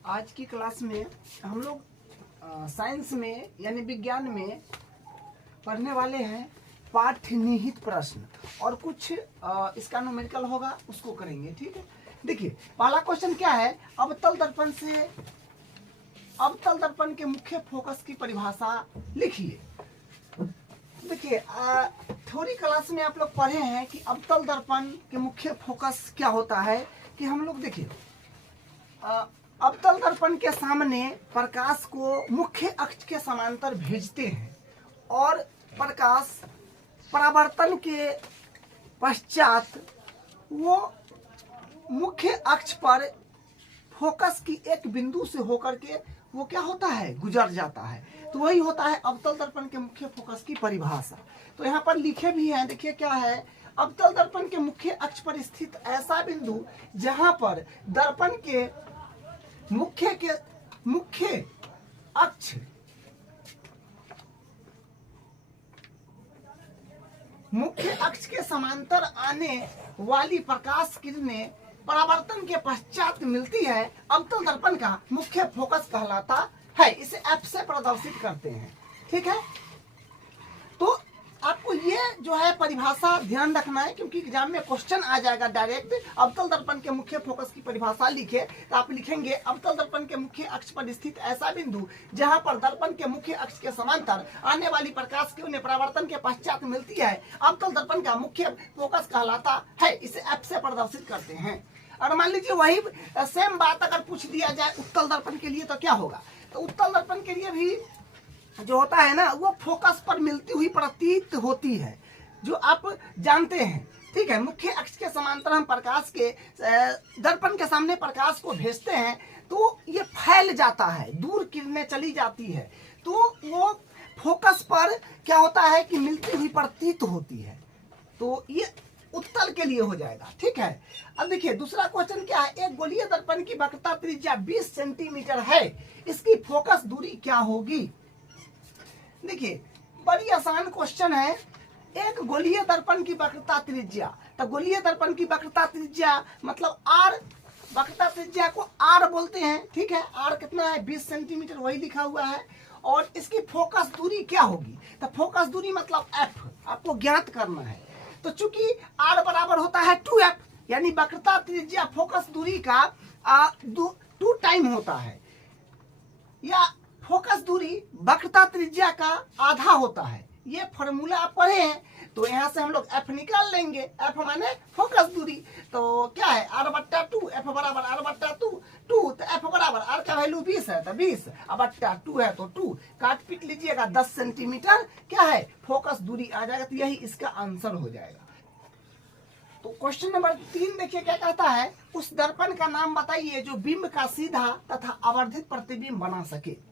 आज की क्लास में हम लोग साइंस में यानी विज्ञान में पढ़ने वाले हैं पाठ्य निहित प्रश्न और कुछ इसका न्यूमेरिकल होगा उसको करेंगे। ठीक है, देखिए पहला क्वेश्चन क्या है, अवतल दर्पण के मुख्य फोकस की परिभाषा लिखिए। देखिए थ्योरी क्लास में आप लोग पढ़े हैं कि अवतल दर्पण के मुख्य फोकस क्या होता है कि हम लोग देखिए अवतल दर्पण के सामने प्रकाश को मुख्य अक्ष के समांतर भेजते हैं और प्रकाश परावर्तन के पश्चात वो मुख्य अक्ष पर फोकस की एक बिंदु से होकर के वो क्या होता है, गुजर जाता है। तो वही होता है अवतल दर्पण के मुख्य फोकस की परिभाषा। तो यहाँ पर लिखे भी हैं, देखिए क्या है, अवतल दर्पण के मुख्य अक्ष पर स्थित ऐसा बिंदु जहां पर दर्पण के मुख्य अक्ष के समांतर आने वाली प्रकाश किरणें परावर्तन के पश्चात मिलती है, अवतल दर्पण का मुख्य फोकस कहलाता है। इसे एफ से प्रदर्शित करते हैं। ठीक है, तो आपको ये जो है परिभाषा ध्यान रखना है क्योंकि एग्जाम में क्वेश्चन आ जाएगा डायरेक्ट। अवतल दर्पण के मुख्य फोकस की परिभाषा लिखे तो आप लिखेंगे अवतल दर्पण के मुख्य अक्ष पर स्थित ऐसा बिंदु जहां पर दर्पण के मुख्य अक्ष के समांतर आने वाली प्रकाश की उन्हें परावर्तन के पश्चात मिलती है, अवतल दर्पण का मुख्य फोकस कहलाता है। इसे एफ से प्रदर्शित करते हैं। और मान लीजिए वही सेम बात अगर पूछ दिया जाए उत्तल दर्पण के लिए तो क्या होगा, तो उत्तल दर्पण के लिए भी जो होता है ना वो फोकस पर मिलती हुई प्रतीत होती है, जो आप जानते हैं। ठीक है, मुख्य अक्ष के समांतर हम प्रकाश के दर्पण के सामने प्रकाश को भेजते हैं तो ये फैल जाता है, दूर किरणें चली जाती है, तो वो फोकस पर क्या होता है कि मिलती हुई प्रतीत होती है। तो ये उत्तल के लिए हो जाएगा। ठीक है, अब देखिए दूसरा क्वेश्चन क्या है, एक गोलीय दर्पण की वक्रता त्रिज्या 20 सेंटीमीटर है, इसकी फोकस दूरी क्या होगी। देखिए बड़ी आसान क्वेश्चन है। एक गोलीय दर्पण की वक्रता त्रिज्या, तो गोलीय दर्पण की वक्रता त्रिज्या मतलब आर, वक्रता त्रिज्या को आर बोलते हैं। ठीक है, आर कितना है, 20 सेंटीमीटर, वही लिखा हुआ है। और इसकी फोकस दूरी क्या होगी, तो फोकस दूरी मतलब एफ आपको ज्ञात करना है। तो चूंकि आर बराबर होता है 2f, यानी वक्रता त्रिज्या फोकस दूरी का 2 टाइम होता है, या फोकस दूरी वक्रता त्रिज्या का आधा होता है। ये फॉर्मूला आप पढ़े हैं, तो यहाँ से हम लोग f निकाल लेंगे। f माने फोकस दूरी, तो क्या है r/2, f बराबर r/2, तो f बराबर r का वैल्यू 20 है तो 20 बट्टा 2 है तो 2, काट पीट लीजिएगा 10 सेंटीमीटर क्या है फोकस दूरी आ जाएगा। तो यही इसका आंसर हो जाएगा। तो क्वेश्चन नंबर 3 देखिए क्या कहता है, उस दर्पण का नाम बताइए जो बिंब का सीधा तथा आवर्धित प्रतिबिंब बना सके।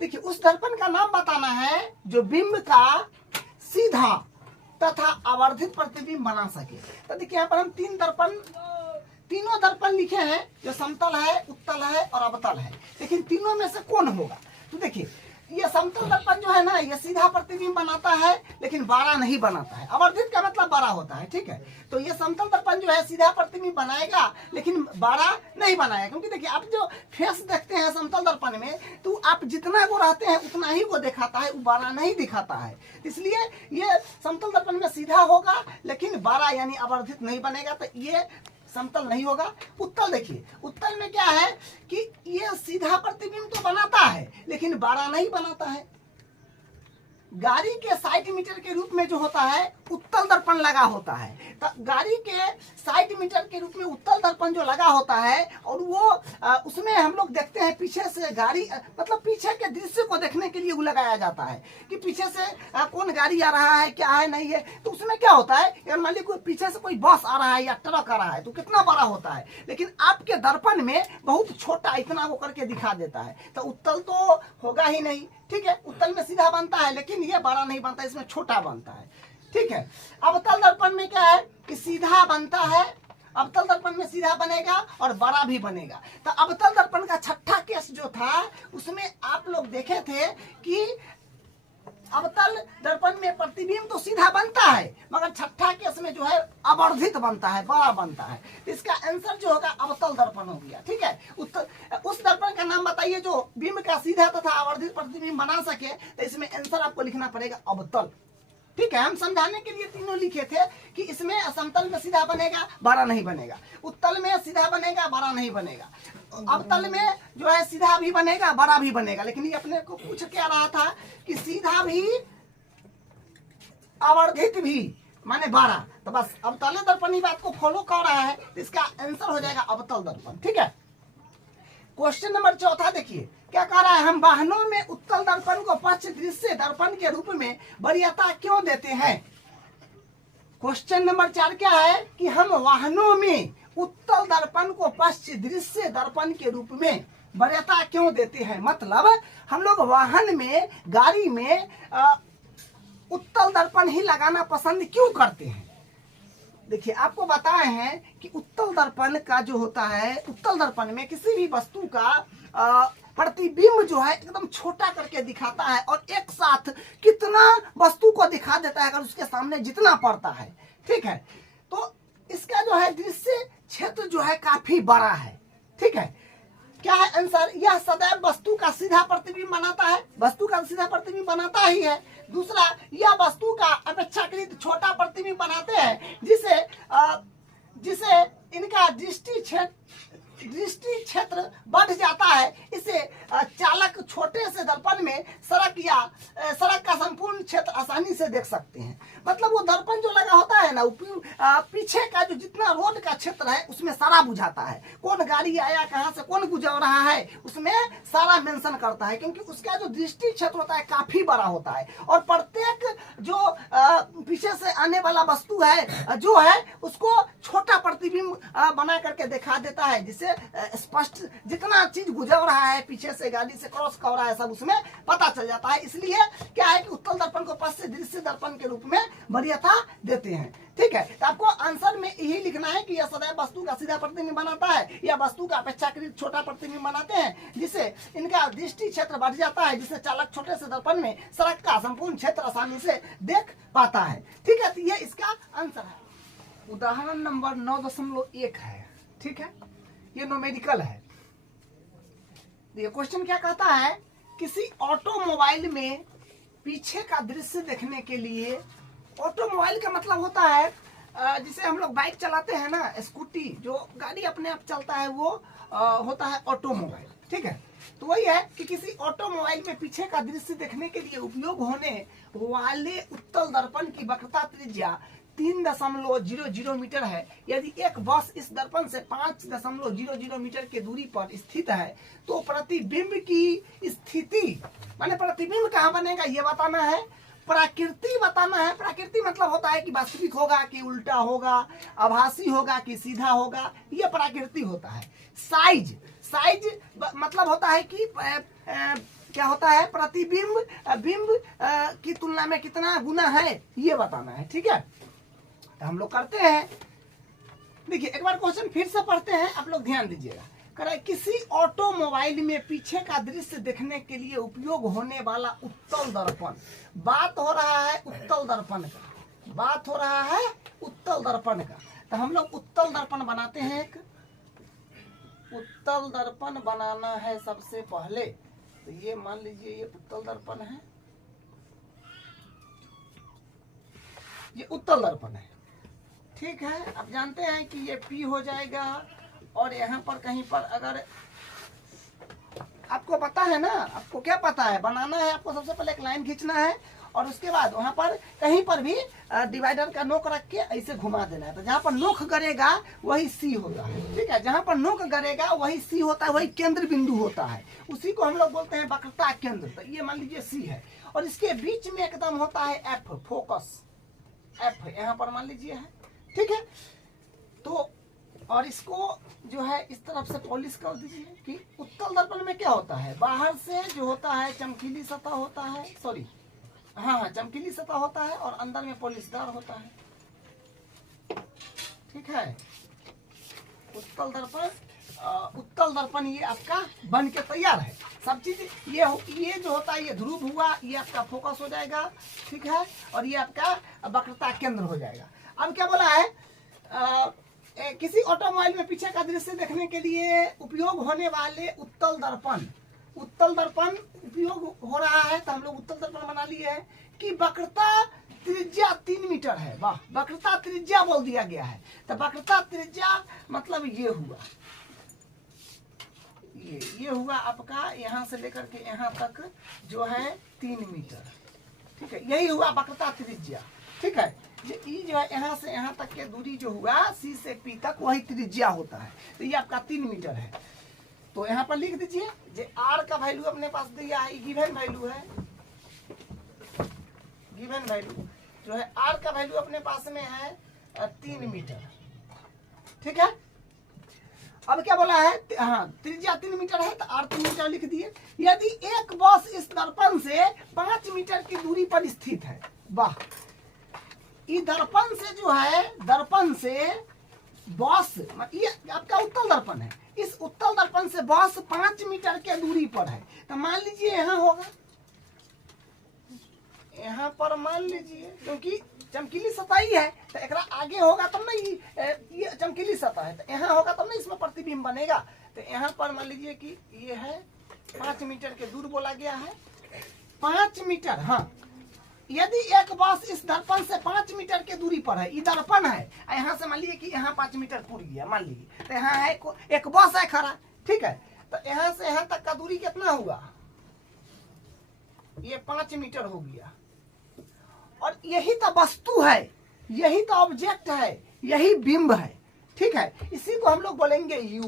देखिए उस दर्पण का नाम बताना है जो बिंब का सीधा तथा आवर्धित प्रतिबिंब बना सके। तो देखिए यहाँ पर हम तीनों दर्पण लिखे हैं, जो समतल है, उत्तल है और अवतल है, लेकिन तीनों में से कौन होगा। तो देखिए ये समतल दर्पण जो है ना ये सीधा प्रतिबिंब बनाता है लेकिन बड़ा नहीं बनाता है, आवर्धित का मतलब बड़ा होता है। ठीक है, तो ये समतल दर्पण जो है सीधा प्रतिबिंब बनाएगा लेकिन बड़ा नहीं बनाएगा, क्योंकि देखिए आप जो फेस देखते हैं समतल दर्पण में तो आप जितना वो रहते हैं उतना ही वो दिखाता है, वो बड़ा नहीं दिखाता है। इसलिए ये समतल दर्पण में सीधा होगा लेकिन बड़ा यानी आवर्धित नहीं बनेगा, तो ये समतल नहीं होगा। उत्तल देखिए, उत्तल में क्या है कि ये सीधा प्रतिबिंब तो बनाता है लेकिन बड़ा नहीं बनाता है। गाड़ी के 60 मीटर के रूप में जो होता है उत्तल दर्पण लगा होता है, तो गाड़ी के 60 मीटर के रूप में उत्तल दर्पण जो लगा होता है और वो उसमें हम लोग देखते हैं पीछे से गाड़ी, मतलब पीछे के दृश्य को देखने के लिए वो लगाया जाता है कि पीछे से कौन गाड़ी आ रहा है, क्या है, नहीं है। तो उसमें क्या होता है, अगर मान लीजिए पीछे से कोई बस आ रहा है या ट्रक आ रहा है तो कितना बड़ा होता है, लेकिन आपके दर्पण में बहुत छोटा इतना वो करके दिखा देता है, तो उत्तल तो होगा ही नहीं। ठीक है, उत्तल में सीधा बनता है लेकिन ये बड़ा नहीं बनता, इसमें छोटा बनता है। ठीक है, अवतल दर्पण में क्या है कि सीधा बनता है, अवतल दर्पण में सीधा बनेगा और बड़ा भी बनेगा। तो अवतल दर्पण का छठा केस जो था उसमें आप लोग देखे थे कि अवतल दर्पण में प्रतिबिंब तो सीधा बनता है, मगर छठा केस में जो है आवर्धित बनता है, बड़ा बनता है। इसका आंसर जो होगा अवतल दर्पण हो गया। ठीक है, उस दर्पण का नाम बताइए जो बिंब का सीधा तथा आवर्धित प्रतिबिंब बना सके। तो इसमें आंसर आपको लिखना पड़ेगा अवतल। ठीक है, हम समझाने के लिए तीनों लिखे थे कि इसमें समतल में सीधा बनेगा, बड़ा नहीं बनेगा, उत्तल में सीधा बनेगा, बड़ा नहीं बनेगा, अवतल में जो है सीधा भी बनेगा, बड़ा भी बनेगा। लेकिन ये अपने को पूछ क्या रहा था कि सीधा भी आवर्धित भी माने बड़ा, तो बस अवतल दर्पण ही बात को फॉलो कर रहा है, तो इसका आंसर हो जाएगा अवतल दर्पण। ठीक है, क्वेश्चन नंबर 4 देखिए क्या कह रहा है, हम वाहनों में उत्तल दर्पण को पश्च दृश्य दर्पण के रूप में वरीयता क्यों देते हैं। क्वेश्चन नंबर 4 क्या है कि हम वाहनों में उत्तल दर्पण को पश्च दृश्य दर्पण के रूप में वरीयता क्यों देते हैं। मतलब हम लोग वाहन में, गाड़ी में उत्तल दर्पण ही लगाना पसंद क्यों करते हैं। देखिए आपको बताए हैं कि उत्तल दर्पण का जो होता है, उत्तल दर्पण में किसी भी वस्तु का प्रतिबिंब जो है एकदम छोटा करके दिखाता है और एक साथ कितना वस्तु को दिखा देता है अगर उसके सामने जितना पड़ता है। ठीक है, तो इसका जो है दृश्य क्षेत्र जो है काफी बड़ा है। ठीक है, क्या है आंसर, यह सदैव वस्तु का सीधा प्रतिबिंब बनाता है, वस्तु का सीधा प्रतिबिंब बनाता ही है। दूसरा, यह वस्तु का अपेक्षाकृत छोटा प्रतिबिंब बनाते हैं जिसे इनका दृष्टि क्षेत्र बढ़ जाता है। इसे चालक छोटे से दर्पण में सड़क का संपूर्ण क्षेत्र आसानी से देख सकते हैं। मतलब वो दर्पण जो लगा होता है ना, पीछे का जो जितना रोड का क्षेत्र है उसमें सारा बुझाता है, कौन गाड़ी आया, कहाँ से कौन गुजर रहा है, उसमें सारा मेंशन करता है, क्योंकि उसका जो दृष्टि क्षेत्र होता है काफी बड़ा होता है। और प्रत्येक जो पीछे से आने वाला वस्तु है जो है उसको छोटा प्रतिबिंब बना करके दिखा देता है, जिससे स्पष्ट जितना चीज गुजर रहा है, पीछे से गाड़ी से क्रॉस कर रहा है, सब उसमें पता चल जाता है। इसलिए क्या है कि उत्तल दर्पण को पश्च दृश्य दर्पण के रूप में वरीयता देते हैं। ठीक है, तो आपको आंसर में यही लिखना है कि यह सदैव वस्तु का सीधा प्रतिबिंब बनाता है या वस्तु का अपेक्षाकृत छोटा प्रतिबिंब बनाते हैं, जिससे इनका दृष्टि क्षेत्र बढ़ जाता है, जिससे चालक छोटे से दर्पण में सड़क का संपूर्ण क्षेत्र आसानी से देख पाता है। ठीक है, तो ये इसका आंसर है। उदाहरण नंबर 9.1 है। ठीक है, ये न्यूमेरिकल है। ये क्वेश्चन क्या कहता है, किसी ऑटोमोबाइल में पीछे का दृश्य देखने के लिए, ऑटोमोबाइल का मतलब होता है जिसे हम लोग बाइक चलाते हैं ना, स्कूटी, जो गाड़ी अपने आप चलता है वो होता है ऑटोमोबाइल। ठीक है, तो वही है कि किसी ऑटोमोबाइल में पीछे का दृश्य देखने के लिए उपयोग होने वाले उत्तल दर्पण की वक्रता त्रिज्या 3.00 मीटर है। यदि एक बस इस दर्पण से 5.00 मीटर की दूरी पर स्थित है तो प्रतिबिंब की स्थिति माने प्रतिबिंब कहाँ बनेगा ये बताना है, प्राकृति बताना है। प्राकृति मतलब होता है कि वास्तविक होगा कि उल्टा होगा, आभासी होगा कि सीधा होगा, ये प्राकृति होता है। साइज मतलब होता है कि क्या होता है, प्रतिबिंब बिंब की तुलना में कितना गुना है ये बताना है। ठीक है, तो हम लोग करते हैं। देखिए एक बार क्वेश्चन फिर से पढ़ते हैं, आप लोग ध्यान दीजिएगा। कह किसी ऑटोमोबाइल में पीछे का दृश्य देखने के लिए उपयोग होने वाला उत्तल दर्पण, बात हो रहा है उत्तल दर्पण का, बात हो रहा है उत्तल दर्पण का। तो हम लोग उत्तल दर्पण बनाते हैं। एक उत्तल दर्पण बनाना है सबसे पहले। तो ये मान लीजिए ये उत्तल दर्पण है, ये उत्तल दर्पण है। ठीक है, आप जानते हैं कि ये P हो जाएगा और यहाँ पर कहीं पर अगर आपको पता है ना, आपको क्या पता है, बनाना है आपको सबसे पहले एक लाइन खींचना है और उसके बाद वहाँ पर कहीं पर भी डिवाइडर का नोक रख के ऐसे घुमा देना है। तो जहाँ पर नोक गरेगा वही C होता है। ठीक है, जहाँ पर नोक गरेगा वही C होता है, वही केंद्र बिंदु होता है, उसी को हम लोग बोलते हैं वक्रता केंद्र। तो ये मान लीजिए C है और इसके बीच में एकदम होता है F, फोकस F यहाँ पर मान लीजिए है। ठीक है, तो और इसको जो है इस तरफ से पॉलिश कर दीजिए कि उत्तल दर्पण में क्या होता है, बाहर से जो होता है चमकीली सतह होता है, सॉरी हाँ चमकीली सतह होता है और अंदर में पॉलिशदार होता है। ठीक है, उत्तल दर्पण ये आपका बन के तैयार है। सब चीज ये जो होता है ये ध्रुव हुआ, ये आपका फोकस हो जाएगा, ठीक है, और ये आपका वक्रता केंद्र हो जाएगा। अब क्या बोला है, किसी ऑटोमोबाइल में पीछे का दृश्य देखने के लिए उपयोग होने वाले उत्तल दर्पण उपयोग हो रहा है, तो हम लोग उत्तल दर्पण बना लिए हैं कि वक्रता त्रिज्या 3 मीटर है। वाह, वक्रता त्रिज्या बोल दिया गया है, तो वक्रता त्रिज्या मतलब ये हुआ, ये हुआ आपका यहाँ से लेकर के यहाँ तक जो है 3 मीटर, ठीक है, यही हुआ वक्रता त्रिज्या, ठीक है। ये जो है यहाँ से यहाँ तक के दूरी जो हुआ C से P तक वही त्रिज्या होता है, तो ये आपका 3 मीटर है। तो यहाँ पर लिख दीजिए जो R का वैल्यू अपने पास दिया है, गिवन वैल्यू है, गिवन वैल्यू जो है R का वैल्यू अपने पास में है 3 मीटर, ठीक है। अब क्या बोला है, हाँ त्रिज्या 3 मीटर है, तो R 3 मीटर लिख दिए। यदि एक बॉस इस दर्पण से 5 मीटर की दूरी पर स्थित है, वाह, ये दर्पण से जो है, दर्पण से बॉस, ये आपका उत्तल दर्पण है, इस उत्तल दर्पण से बॉस 5 मीटर के दूरी पर है, तो मान लीजिए यहाँ होगा, यहाँ पर मान लीजिए, क्योंकि चमकीली सतह ही है तो एक आगे होगा तब ना, ये चमकीली सतह है तो यहाँ होगा तब ना इसमें प्रतिबिंब बनेगा। तो यहाँ पर मान लीजिए कि ये है 5 मीटर के दूर बोला गया है, 5 मीटर, हाँ। यदि एक बॉस इस दर्पण से 5 मीटर के दूरी पर है, ये दर्पण है, यहाँ से मान लीजिए कि यहाँ 5 मीटर पूरी गया, मान लीजिए, तो यहाँ है एक बॉस है खड़ा, ठीक है, तो यहाँ से यहाँ तक का दूरी कितना हुआ, ये 5 मीटर हो गया, और यही तो वस्तु है, यही तो ऑब्जेक्ट है, यही बिंब है, ठीक है। इसी को हम लोग बोलेंगे यू,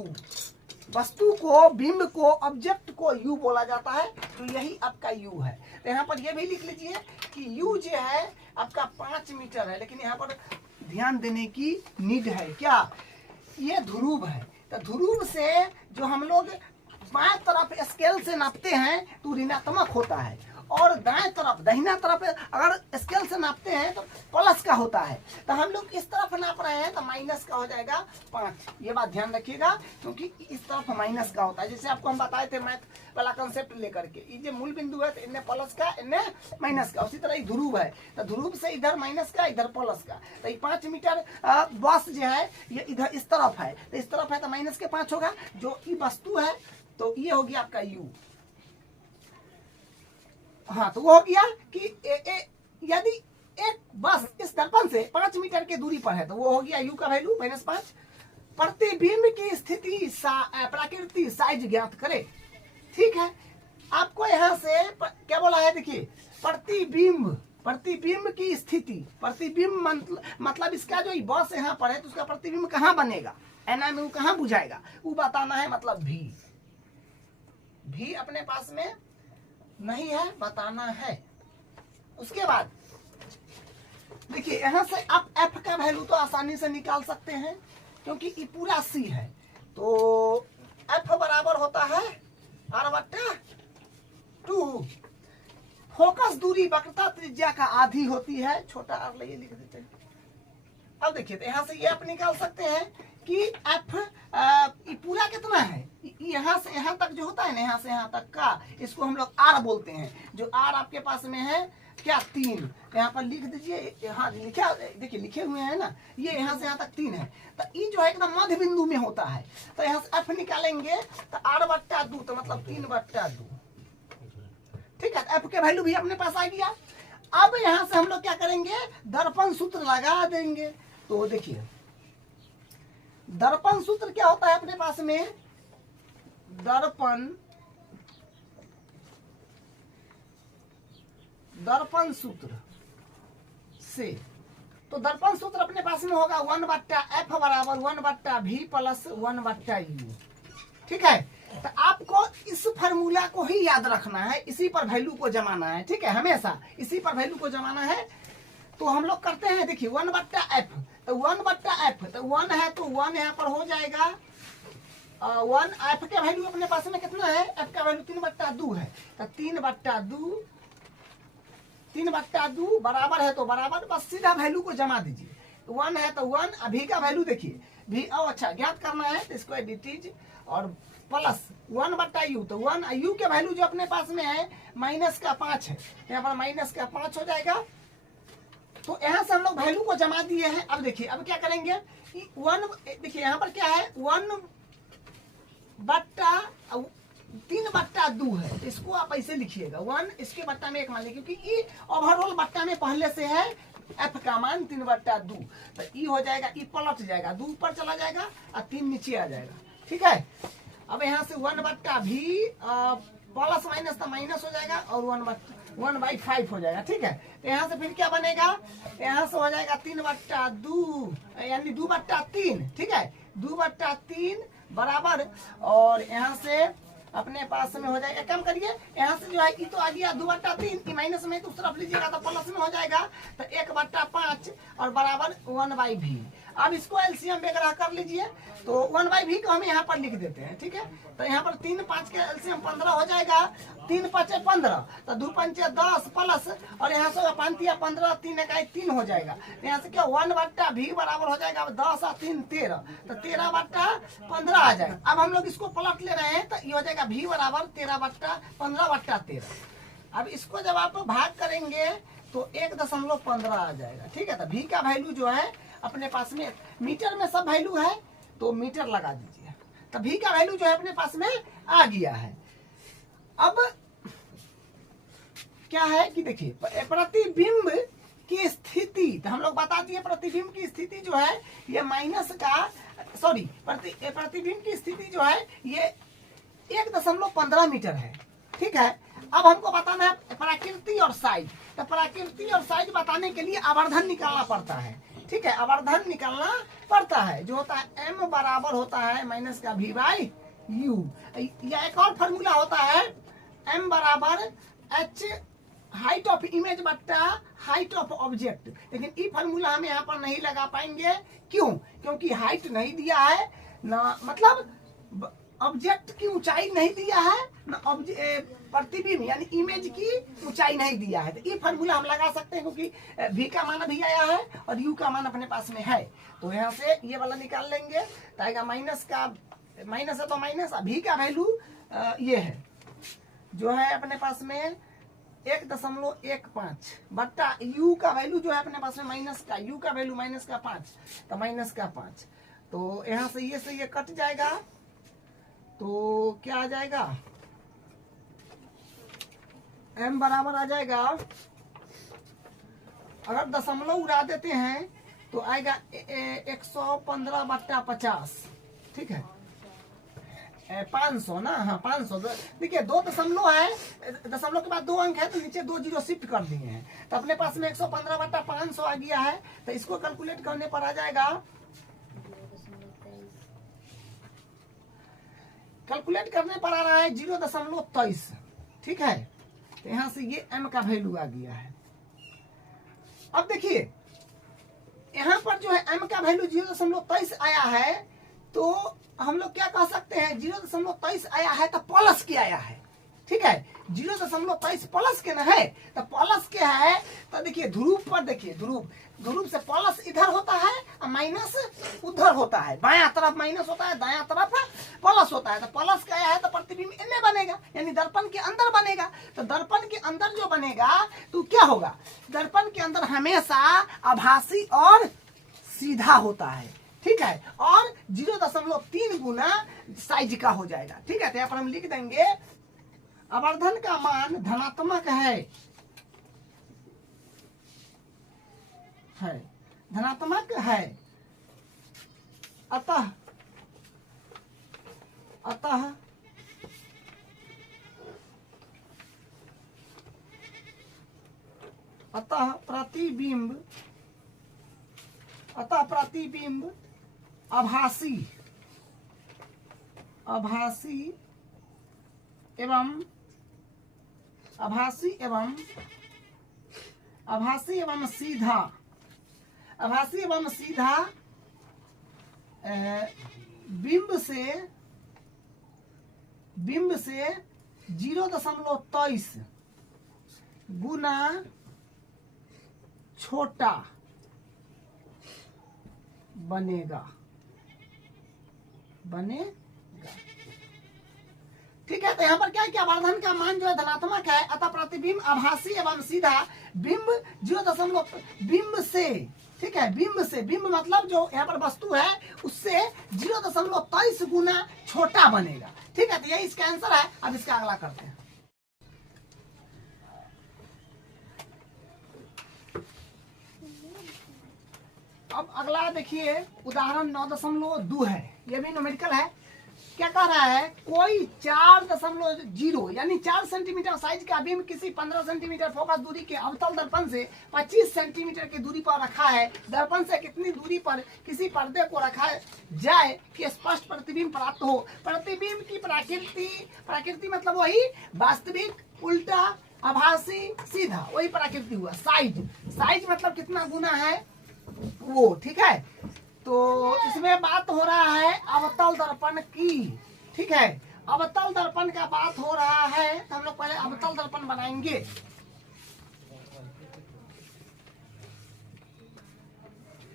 वस्तु को, बिंब को, ऑब्जेक्ट को यू बोला जाता है, तो यही आपका यू है। तो यहाँ पर ये भी लिख लीजिए कि यू जो है आपका 5 मीटर है, लेकिन यहाँ पर ध्यान देने की नीड है, क्या, ये ध्रुव है, तो ध्रुव से जो हम लोग बाएं तरफ स्केल से नापते हैं तो ऋणात्मक होता है, और दाएं तरफ, दाहिना तरफ अगर स्केल से नापते हैं तो प्लस का होता है, तो हम लोग इस तरफ नाप रहे हैं तो माइनस का हो जाएगा 5। ये बात ध्यान रखिएगा, क्योंकि इस तरफ माइनस का होता है, जैसे आपको हम बताए थे मैथ वाला कंसेप्ट लेकर के, ये जो मूल बिंदु है तो इन्हें प्लस का, इन्हें माइनस का, उसी तरह ये ध्रुव है, तो ध्रुव से इधर माइनस का, इधर प्लस का, तो ये 5 मीटर बॉस जो है ये इधर इस तरफ है, तो इस तरफ है तो माइनस के 5 होगा, जो ये वस्तु है तो ये हो गया आपका यू। हाँ, तो वो हो गया कि यदि एक बस इस दर्पण से 5 मीटर की दूरी पर है तो वो हो गया यू का वैल्यू -5। प्रतिबिंब की स्थिति प्रकृति साइज ज्ञात करे, ठीक है। आपको यहाँ से क्या बोला है, देखिए प्रतिबिंब की स्थिति, प्रतिबिंब मतलब इसका जो बस यहाँ पर है तो उसका प्रतिबिंब कहाँ बनेगा, एना में वो कहाँ बुझाएगा, वो बताना है, मतलब भी अपने पास में नहीं है, बताना है। उसके बाद देखिए यहाँ से आप एफ का वैल्यू तो आसानी से निकाल सकते हैं, क्योंकि ये पूरा सी है, तो एफ बराबर होता है r/2। फोकस दूरी वक्रता त्रिज्या का आधी होती है, छोटा r लिए लिख देते हैं। अब देखिए तो यहाँ से ये आप निकाल सकते हैं कि एफ पूरा कितना है, यहाँ से यहाँ तक जो होता है ना, यहाँ से यहाँ तक का, इसको हम लोग आर बोलते हैं, जो आर आपके पास में है क्या 3, यहाँ पर लिख दीजिए, यहाँ लिखा, देखिए लिखे हुए हैं ना, ये यहाँ से यहाँ तक 3 है, तो ये जो है एकदम मध्य बिंदु में होता है, तो यहाँ से एफ निकालेंगे तो r/2, तो मतलब 3/2, ठीक है। एफ के वैल्यू भी अपने पास आ गया। अब यहाँ से हम लोग क्या करेंगे, दर्पण सूत्र लगा देंगे। तो देखिए दर्पण सूत्र क्या होता है अपने पास में, दर्पण सूत्र से, तो दर्पण सूत्र अपने पास में होगा 1/f बराबर 1/v प्लस 1/u, ठीक है। तो आपको इस फार्मूला को ही याद रखना है, इसी पर वैल्यू को जमाना है, ठीक है, हमेशा इसी पर वैल्यू को जमाना है। तो हम लोग करते हैं, देखिए 1/f, तो 1/f, तो 1 है तो 1 यहाँ पर हो जाएगा 1। एफ के वैल्यू अपने पास में कितना है, एफ का वैल्यू 3/2 है, तो 3/2 बराबर है तो बराबर, बस सीधा वैल्यू को जमा दीजिए। 1 है तो 1, अभी का वैल्यू देखिए भी, अच्छा ज्ञात करना है तो इसको एडिटीज और प्लस 1/u, तो 1 u के वैल्यू जो अपने पास में है -5 है, यहाँ पर -5 हो जाएगा। तो यहाँ से हम लोग वैल्यू को जमा दिए हैं। अब देखिए अब क्या करेंगे, 1 देखिए यहाँ पर क्या है 1/3/2 है, इसको आप ऐसे लिखिएगा 1 इसके बट्टा में 1 मान लीजिए, क्योंकि ई ओवरऑल बट्टा में पहले से है f का मान 3/2, तो ई हो जाएगा, ई पलट जाएगा, 2 ऊपर चला जाएगा और 3 नीचे आ जाएगा। ठीक है, अब यहाँ से 1/v प्लस माइनस तो माइनस हो जाएगा और 1/5 हो जाएगा। ठीक है, तो यहाँ से फिर क्या बनेगा, यहाँ से हो जाएगा 3/2 यानी 2/3। ठीक है, 2/3 बराबर, और यहाँ से अपने पास में हो जाएगा, कम करिए यहाँ से जो है ई तो आ गया 2/3, ई माइनस में तो उस तरफ लीजिएगा तो प्लस में हो जाएगा, तो 1/5 और बराबर 1/v। अब इसको एलसीएम वगैरह कर लीजिए, तो 1/v को हम यहाँ पर लिख देते हैं। ठीक है, तो यहाँ पर 3 5 के एलसीएम 15 हो जाएगा, 3 5 15, तो 2 5 10 प्लस, और यहाँ से 5 15 3 1 3 हो जाएगा। यहाँ से क्या 1/v बराबर हो जाएगा 10 और 3 13, तो 13/15 आ जाएगा। अब हम लोग इसको पलट ले रहे हैं, तो ये हो जाएगा v बराबर 15/13। अब इसको जब आप भाग करेंगे तो 1.15 आ जाएगा। ठीक है, तो v का वैल्यू जो है अपने पास में मीटर में सब वैल्यू है, तो मीटर लगा दीजिए, तो v का वैल्यू जो है अपने पास में आ गया है। अब क्या है कि देखिए प्रतिबिंब की स्थिति, तो हम लोग बता दिए प्रतिबिंब की स्थिति जो है ये माइनस का सॉरी प्रतिबिंब की स्थिति जो है ये 1.15 मीटर है। ठीक है, अब हमको बताना है प्रकृति और साइज, तो प्रकृति और साइज बताने के लिए आवर्धन निकालना पड़ता है। ठीक है, आवर्धन निकालना पड़ता है, जो होता है m बराबर होता है -v/u, या एक और फॉर्मूला होता है m बराबर h हाइट ऑफ इमेज बट्टा हाइट ऑफ ऑब्जेक्ट। लेकिन ये फॉर्मूला हम यहाँ पर नहीं लगा पाएंगे, क्यों? क्योंकि हाइट नहीं दिया है ना, मतलब ऑब्जेक्ट की ऊंचाई नहीं दिया है ना, प्रतिबिंब यानी इमेज की ऊंचाई नहीं दिया है। तो ये फॉर्मूला हम लगा सकते हैं, क्योंकि v का मान भी आया है और u का मान अपने पास में है, तो यहाँ से ये वाला निकाल लेंगे, तो आएगा माइनस है तो माइनस, v का वैल्यू ये है जो है अपने पास में 1.15 बट्टा u का वैल्यू जो है अपने पास में u का वैल्यू -5, तो -5, तो यहाँ से ये कट जाएगा, तो क्या आ जाएगा m बराबर आ जाएगा, अगर दशमलव उड़ा देते हैं तो आएगा 115/50। ठीक है, 500 ना, हाँ 500। देखिए 2 दशमलव है, दशमलव के बाद 2 अंक है, तो नीचे 2 जीरो शिफ्ट कर दिए हैं, तो अपने पास में 115/500 आ गया है। तो इसको कैलकुलेट करने पर आ जाएगा, कैलकुलेट करने पर आ रहा है 0.23। ठीक है, तो यहाँ से ये m का वैल्यू आ गया है। अब देखिए यहाँ पर जो है m का वैल्यू 0.23 आया है, तो हम लोग क्या कह सकते हैं, 0.23 आया है तो प्लस के आया है। ठीक है, 0.23 प्लस के ना है, तो प्लस के है, तो देखिए ध्रुव पर देखिए, ध्रुव से प्लस इधर होता है और माइनस उधर होता है, बायां तरफ माइनस होता है, दायां तरफ प्लस होता है, तो प्लस का आया है तो प्रतिबिंब इनमें बनेगा, यानी दर्पण के अंदर बनेगा। तो दर्पण के अंदर जो बनेगा तो क्या होगा, दर्पण के अंदर हमेशा आभासी और सीधा होता है। ठीक है, और 0.3 गुना साइज का हो जाएगा। ठीक है, तो यहाँ पर हम लिख देंगे आवर्धन का मान धनात्मक है, धनात्मक है, अतः प्रतिबिंब आभासी एवं सीधा बिंब से 0.23 गुना छोटा बनेगा। ठीक है। तो यहाँ पर क्या क्या वर्धन का मान जो है धनात्मक है, अतः प्रतिबिंब आभासी एवं सीधा बिंब 0 बिंब से, ठीक है, बिंब से, बिंब मतलब जो यहाँ पर वस्तु है उससे 0.23 गुना छोटा बनेगा। ठीक है, तो यही इसका आंसर है। अब इसका अगला करते हैं। अब अगला देखिए उदाहरण 9.2 है, ये भी न्यूमेरिकल है। क्या कह रहा है, कोई 4.0 यानी 4 सेंटीमीटर साइज का बीम किसी 15 सेंटीमीटर फोकस दूरी के अवतल दर्पण से 25 सेंटीमीटर की दूरी पर रखा है। दर्पण से कितनी दूरी पर किसी पर्दे को रखा जाए कि स्पष्ट प्रतिबिंब प्राप्त हो। प्रतिबिंब की प्रकृति मतलब वही वास्तविक, उल्टा, आभासी, सीधा, वही प्रकृति हुआ। साइज मतलब कितना गुना है वो, ठीक है। तो इसमें बात हो रहा है अवतल दर्पण की, ठीक है, अवतल दर्पण का बात हो रहा है। तो हम लोग पहले अवतल दर्पण बनाएंगे।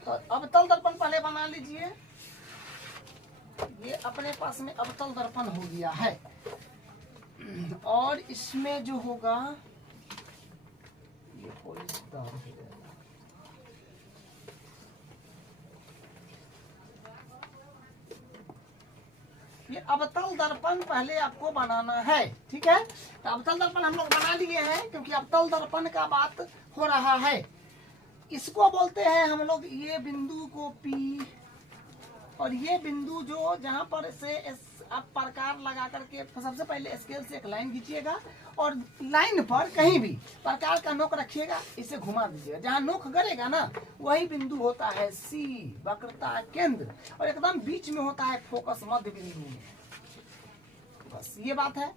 तो अवतल दर्पण पहले बना लीजिए। ये अपने पास में अवतल दर्पण हो गया है, और इसमें जो होगा ये पॉलिशदार हो जाएगा। ये अवतल दर्पण पहले आपको बनाना है, ठीक है। तो अवतल दर्पण हम लोग बना लिए हैं, क्योंकि अवतल दर्पण का बात हो रहा है। इसको बोलते हैं हम लोग, ये बिंदु को P, और ये बिंदु जो जहां पर से आप प्रकार लगा करके सबसे पहले स्केल से एक लाइन खींचिएगा, और लाइन पर कहीं भी प्रकार का नोक रखिएगा, इसे घुमा दीजिएगा। जहां नोक करेगा ना वही बिंदु होता है C, वक्रता केंद्र, और एकदम बीच में होता है फोकस, मध्य बिंदु में। बस ये बात है।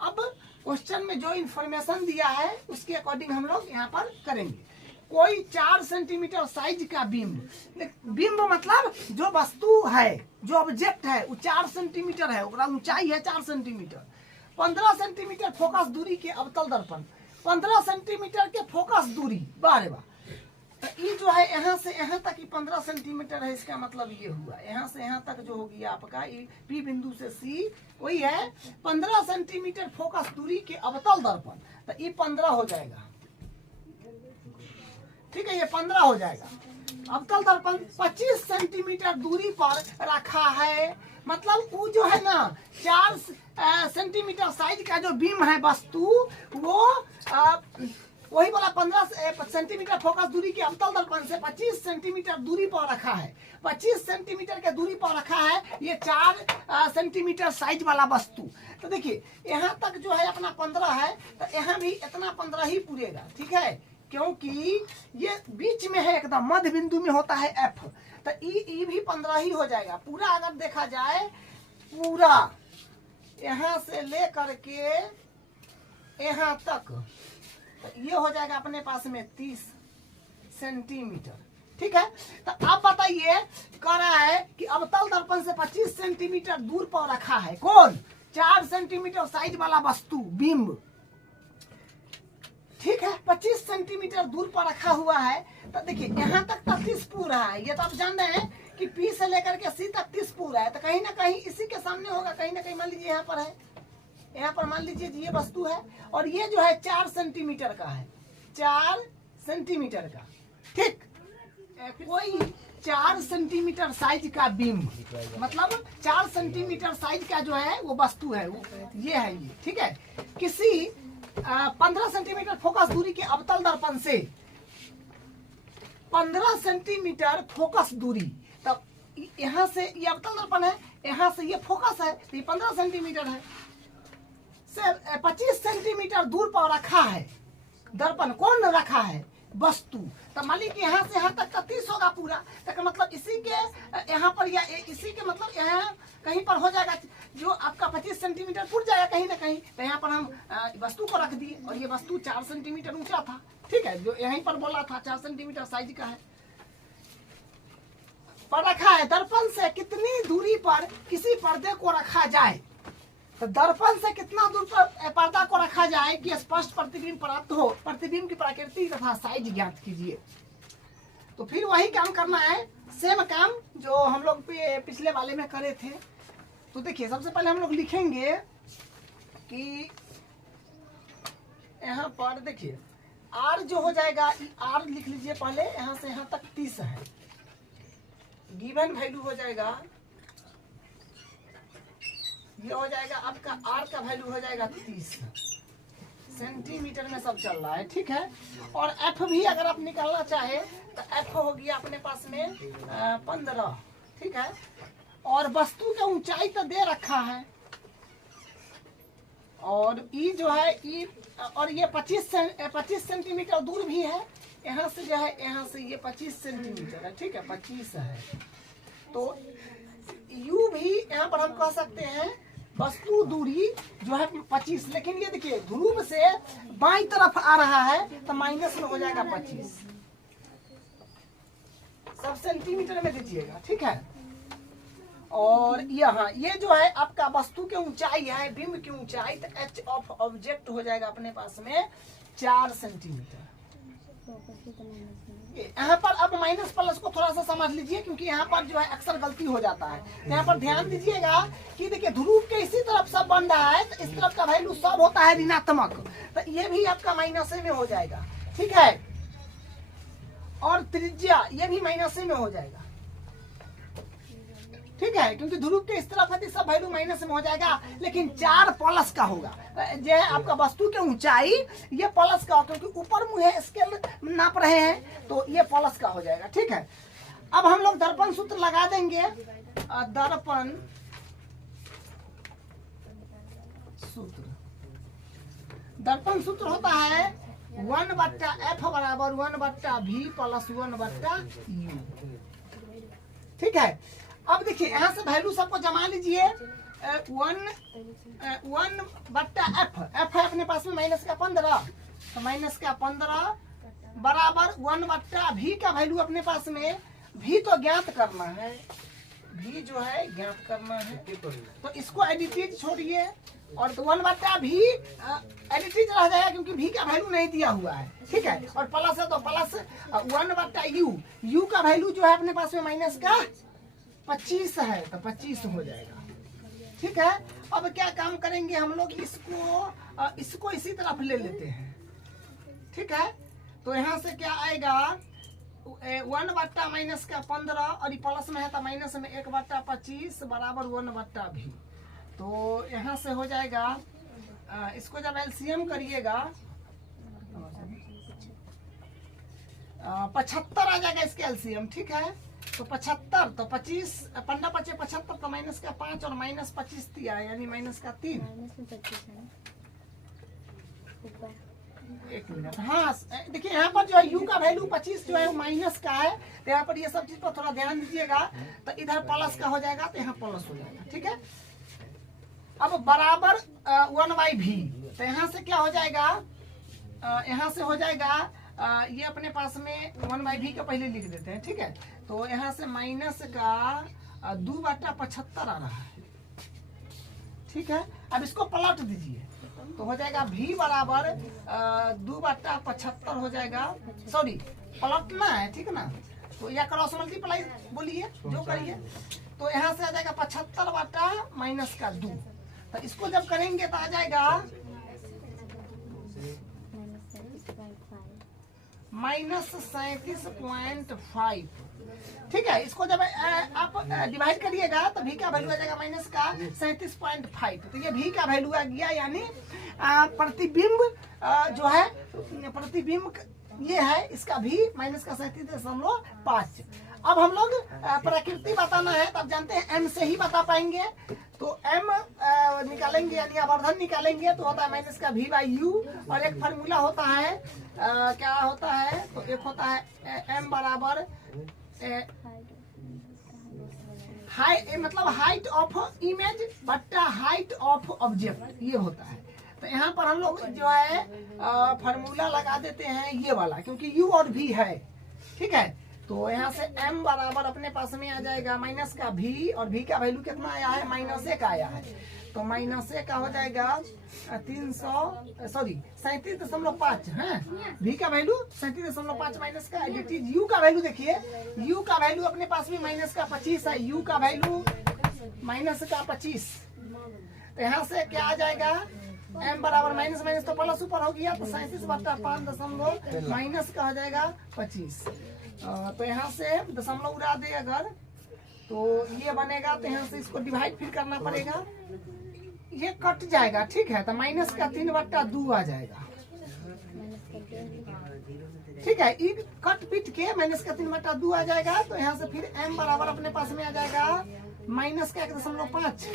अब क्वेश्चन में जो इंफॉर्मेशन दिया है उसके अकॉर्डिंग हम लोग यहाँ पर करेंगे। कोई 4 सेंटीमीटर साइज का बिंब मतलब जो वस्तु है, जो ऑब्जेक्ट है वो 4 सेंटीमीटर है, ऊंचाई है 4 सेंटीमीटर। 15 सेंटीमीटर फोकस दूरी के अवतल दर्पण, 15 सेंटीमीटर के फोकस दूरी, बारे बार। तो ये जो है यहाँ से यहाँ तक 15 सेंटीमीटर है, इसका मतलब ये हुआ यहाँ से यहाँ तक जो होगी आपका ये P बिंदु से C वही है 15 सेंटीमीटर फोकस दूरी के अवतल दर्पण। तो ये 15 हो जाएगा, ठीक है, ये 15 हो जाएगा। अवतल दर्पण 25 सेंटीमीटर दूरी पर रखा है, मतलब वो जो है ना 4 सेंटीमीटर साइज का जो बीम है वस्तु, वो वही बोला 15 सेंटीमीटर फोकस दूरी के अवतल दर्पण से 25 सेंटीमीटर दूरी पर रखा है। 25 सेंटीमीटर के दूरी पर रखा है ये 4 सेंटीमीटर साइज वाला वस्तु। तो देखिए यहाँ तक जो है अपना 15 है, तो यहाँ भी इतना 15 ही पूरेगा, ठीक है, क्योंकि ये बीच में है, एकदम मध्य बिंदु में होता है F। तो ई भी 15 ही हो जाएगा पूरा। अगर देखा जाए पूरा यहाँ से ले करके यहाँ तक, तो ये हो जाएगा अपने पास में 30 सेंटीमीटर, ठीक है। तो आप बताइए, कह रहा है कि अवतल दर्पण से 25 सेंटीमीटर दूर पर रखा है कौन, 4 सेंटीमीटर साइज वाला वस्तु बिंब, ठीक है, 25 सेंटीमीटर दूर पर रखा हुआ है। तो देखिए यहाँ तक 30 पूरा है। ये तो आप जान रहे हैं कि P से लेकर के C तक 30 पूरा है। तो कहीं ना कहीं इसी के सामने होगा, कहीं ना कहीं मान लीजिए यहाँ पर है, यहाँ पर मान लीजिए ये वस्तु है, और ये जो है 4 सेंटीमीटर का है, 4 सेंटीमीटर का, ठीक। कोई 4 सेंटीमीटर साइज का बीम, मतलब 4 सेंटीमीटर साइज का जो है वो वस्तु है, वो ये है ये, ठीक है। किसी 15 सेंटीमीटर फोकस दूरी के अवतल दर्पण से 15 सेंटीमीटर फोकस दूरी, तब यहाँ से ये अवतल दर्पण है, यहाँ से ये फोकस है, तो ये 15 सेंटीमीटर है, से 25 सेंटीमीटर दूर पर रखा है दर्पण। कौन रखा है, वस्तु। तो मान लीजिए यहाँ से यहाँ तक का 30 होगा पूरा, तो मतलब इसी के यहाँ पर या इसी के मतलब यहाँ कहीं पर हो जाएगा, जो आपका 25 सेंटीमीटर पूर जाएगा कहीं ना कहीं। तो यहाँ पर हम वस्तु को रख दिए, और ये वस्तु 4 सेंटीमीटर ऊंचा था, ठीक है, जो यहीं पर बोला था 4 सेंटीमीटर साइज का है, पर रखा है। दर्पण से कितनी दूरी पर किसी पर्दे को रखा जाए, तो दर्पण से कितना दूर पर पर्दा को रखा जाए कि स्पष्ट प्रतिबिंब प्राप्त हो। प्रतिबिंब की प्रकृति तथा साइज ज्ञात कीजिए। तो फिर वही काम करना है, सेम काम जो हम लोग पिछले वाले में करे थे। तो देखिए सबसे पहले हम लोग लिखेंगे कि यहाँ पर देखिए आर जो हो जाएगा, आर लिख लीजिए पहले, यहाँ से यहाँ तक 30 है। गिवन वैल्यू हो जाएगा, ये हो जाएगा आपका आर का वैल्यू हो जाएगा 30 सेंटीमीटर में सब चल रहा है, ठीक है। और एफ भी अगर आप निकालना चाहे तो एफ हो गया अपने पास में 15, ठीक है। और वस्तु का ऊंचाई तो दे रखा है, और ई जो है ई, और ये 25 सेंटीमीटर दूर भी है यहाँ से, जो है यहाँ से ये 25 सेंटीमीटर है, ठीक है, 25 है। तो यू भी यहाँ पर हम कह सकते हैं वस्तु दूरी जो है 25, लेकिन ये देखिए ध्रुव से बाईं तरफ आ रहा है तो माइनस में हो जाएगा 25, सब सेंटीमीटर में दीजिएगा, ठीक है। और यहाँ ये जो है आपका वस्तु की ऊंचाई है, बिंब की ऊंचाई, तो एच ऑफ ऑब्जेक्ट हो जाएगा अपने पास में 4 सेंटीमीटर। यहाँ पर अब माइनस प्लस को थोड़ा सा समझ लीजिए, क्योंकि यहाँ पर जो है अक्सर गलती हो जाता है। तो यहाँ पर ध्यान दीजिएगा कि देखिए ध्रुव के इसी तरफ सब बन रहा है, तो इस तरफ का वैल्यू सब होता है ऋणात्मक, तो ये भी आपका माइनस में हो जाएगा, ठीक है। और त्रिज्या ये भी माइनस में हो जाएगा, ठीक है, क्योंकि ध्रुव के इस तरफ है सब वैल्यू माइनस में हो जाएगा। लेकिन 4 प्लस का होगा, जो है आपका वस्तु की ऊंचाई ये प्लस का, क्योंकि ऊपर मुँह स्केल नाप रहे हैं तो ये प्लस का हो जाएगा, ठीक है। अब हम लोग दर्पण सूत्र लगा देंगे। दर्पण सूत्र होता है 1/f बराबर 1/v प्लस 1/u, ठीक है। अब देखिए यहाँ से वैल्यू सबको जमा लीजिए। 1/f, एफ है अपने पास में माइनस का 15, तो माइनस का 15 बराबर 1/v का वैल्यू अपने पास में, v तो ज्ञात करना है, v जो है ज्ञात करना है, तो इसको एडिटिव छोड़िए, और 1/v एडिटिव रह जाएगा क्योंकि v का वैल्यू नहीं दिया हुआ है, ठीक है। और प्लस है तो प्लस 1/u, u का वैल्यू जो है अपने पास में माइनस का 25 है, तो 25 हो जाएगा, ठीक है। अब क्या काम करेंगे हम लोग, इसको इसी तरफ ले लेते हैं, ठीक है। तो यहाँ से क्या आएगा 1/- माइनस का 15, और ये प्लस में है तो माइनस में 1/25 बराबर 1/v। तो यहाँ से हो जाएगा, इसको जब एलसीएम करिएगा 75 आ जाएगा इसके एलसीएम, ठीक है। तो 75, तो 25 15 × 5 = 75, तो माइनस का 5 और माइनस 25 दिया, यानी माइनस का 3। एक मिनट, हाँ देखिए यहाँ पर जो है u का वैल्यू 25 जो है माइनस का है, तो यहाँ पर ये सब चीज पर थोड़ा ध्यान दीजिएगा। तो इधर प्लस का हो जाएगा, तो यहाँ प्लस हो जाएगा, ठीक है। अब बराबर 1/v, तो यहाँ से क्या हो जाएगा, यहाँ से हो जाएगा ये अपने पास में 1/v का पहले लिख देते हैं, ठीक है। तो यहाँ से माइनस का 2/75 आ रहा है, ठीक है। अब इसको पलट दीजिए, तो हो जाएगा v बराबर 2/75 हो जाएगा, सॉरी पलटना है, ठीक है ना। तो या क्रॉस मल्टीप्लाई बोलिए, जो करिए। तो यहाँ से आ जाएगा 75 - -2, तो इसको जब करेंगे तो आ जाएगा -37.5, ठीक है। इसको जब आप डिवाइड करिएगा तो v का वैल्यू आ जाएगा माइनस का 37.5, तो ये v का वैल्यू आ गया, यानी प्रतिबिंब जो है, प्रतिबिंब ये है इसका v माइनस का 37.5। अब हम लोग प्रकृति बताना है, तब जानते हैं m से ही बता पाएंगे। तो m निकालेंगे, यानी आवर्धन निकालेंगे, तो होता है माइनस का v/u, और एक फार्मूला होता है, क्या होता है, तो एक होता है m बराबर मतलब हाइट ऑफ इमेज बट्टा हाइट ऑफ ऑब्जेक्ट, ये होता है। तो यहाँ पर हम लोग जो है फार्मूला लगा देते हैं ये वाला, क्योंकि u और v है, ठीक है। तो यहाँ से m बराबर अपने पास में आ जाएगा माइनस का v, और v का वैल्यू कितना आया है, -1 का आया है। तो -1 का हो जाएगा 37.5 है, v का वैल्यू 37.5 माइनस का एडिटिव u का वैल्यू देखिए, u का वैल्यू अपने पास में माइनस का 25 है, u का वैल्यू माइनस का 25। तो यहाँ से क्या आ जाएगा m बराबर माइनस माइनस तो प्लस ऊपर हो गया, तो 37/5 माइनस का हो जाएगा 25। तो यहाँ से दशमलव उड़ा दे अगर, तो ये बनेगा, तो यहाँ से इसको डिवाइड फिर करना पड़ेगा, ये कट जाएगा, ठीक है। तो माइनस का 3/2 आ जाएगा, ठीक है। ई कट पीट के माइनस का 3/2 आ जाएगा। तो यहाँ से फिर m बराबर अपने पास में आ जाएगा माइनस का 1.5,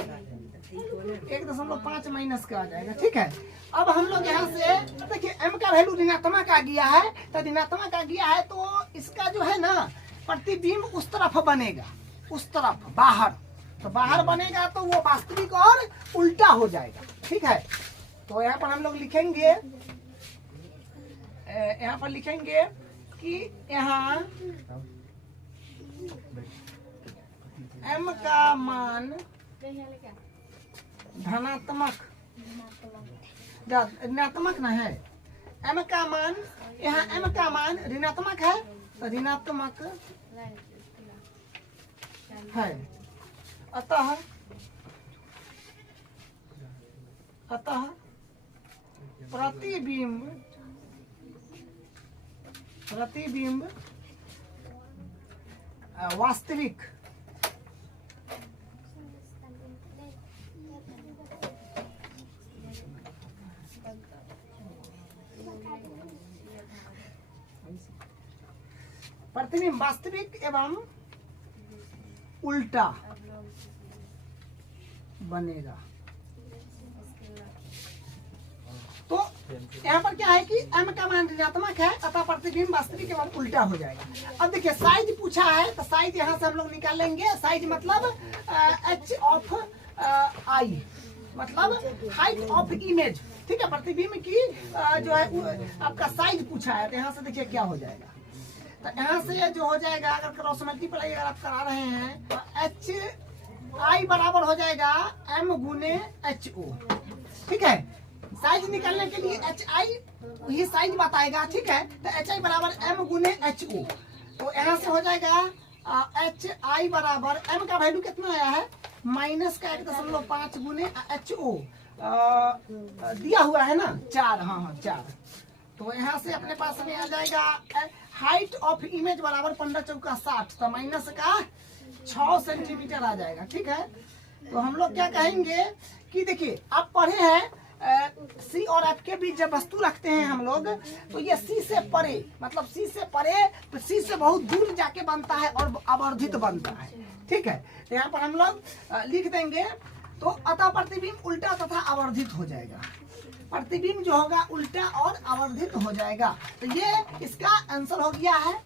1.5 माइनस का आ जाएगा, ठीक है। अब हम लोग यहाँ से देखिए m का वैल्यू ऋणात्मक आ गया है, तो ऋणात्मक आ गया है, तो इसका जो है ना प्रतिबिंब उस तरफ बनेगा, उस तरफ बाहर, तो बाहर बनेगा तो वो वास्तविक और उल्टा हो जाएगा, ठीक है। तो यहाँ पर हम लोग लिखेंगे, यहाँ पर लिखेंगे कि यहाँ m का मान धनात्मक, ऋणात्मक ना है, m का मान, यहाँ m का मान ऋणात्मक है, तो ऋणात्मक है। अतः प्रतिबिंब वास्तविक प्रतिबिंब वास्तविक एवं उल्टा बनेगा। तो यहाँ पर क्या है कि m का मान ऋणात्मक है, अतः प्रतिबिंब वास्तविक एवं उल्टा हो जाएगा। अब देखिए साइज पूछा है, तो साइज यहाँ से हम लोग निकालेंगे। साइज मतलब h ऑफ आई, मतलब हाइट ऑफ इमेज, ठीक है। प्रतिबिंब की जो है आपका साइज पूछा है, तो यहाँ से देखिए क्या हो जाएगा। तो यहाँ से जो हो जाएगा, अगर क्रॉस मल्टीप्लाई अगर आप करा रहे हैं, तो एच आई बराबर हो जाएगा m गुने एच ओ, ठीक है। साइज निकालने के लिए एच आई ही साइज बताएगा, ठीक है। तो एच आई बराबर m गुने एच ओ, तो यहाँ से हो जाएगा एच आई बराबर m का वैल्यू कितना आया है, माइनस का 1.5 गुने एच ओ दिया हुआ है ना 4, हाँ 4। तो यहाँ से अपने पास में आ जाएगा हाइट ऑफ इमेज बराबर 15 चौका 60, तो माइनस का 6 सेंटीमीटर आ जाएगा, ठीक है। तो हम लोग क्या कहेंगे कि देखिए आप पढ़े हैं सी और एफ के बीच जब वस्तु रखते हैं हम लोग, तो ये सी से परे, मतलब सी से परे, तो सी से बहुत दूर जाके बनता है और आवर्धित बनता है, ठीक है। तो यहाँ पर हम लोग लिख देंगे, तो अतः प्रतिबिंब उल्टा तथा आवर्धित हो जाएगा। प्रतिबिंब जो होगा उल्टा और आवर्धित हो जाएगा। तो ये इसका आंसर हो गया है।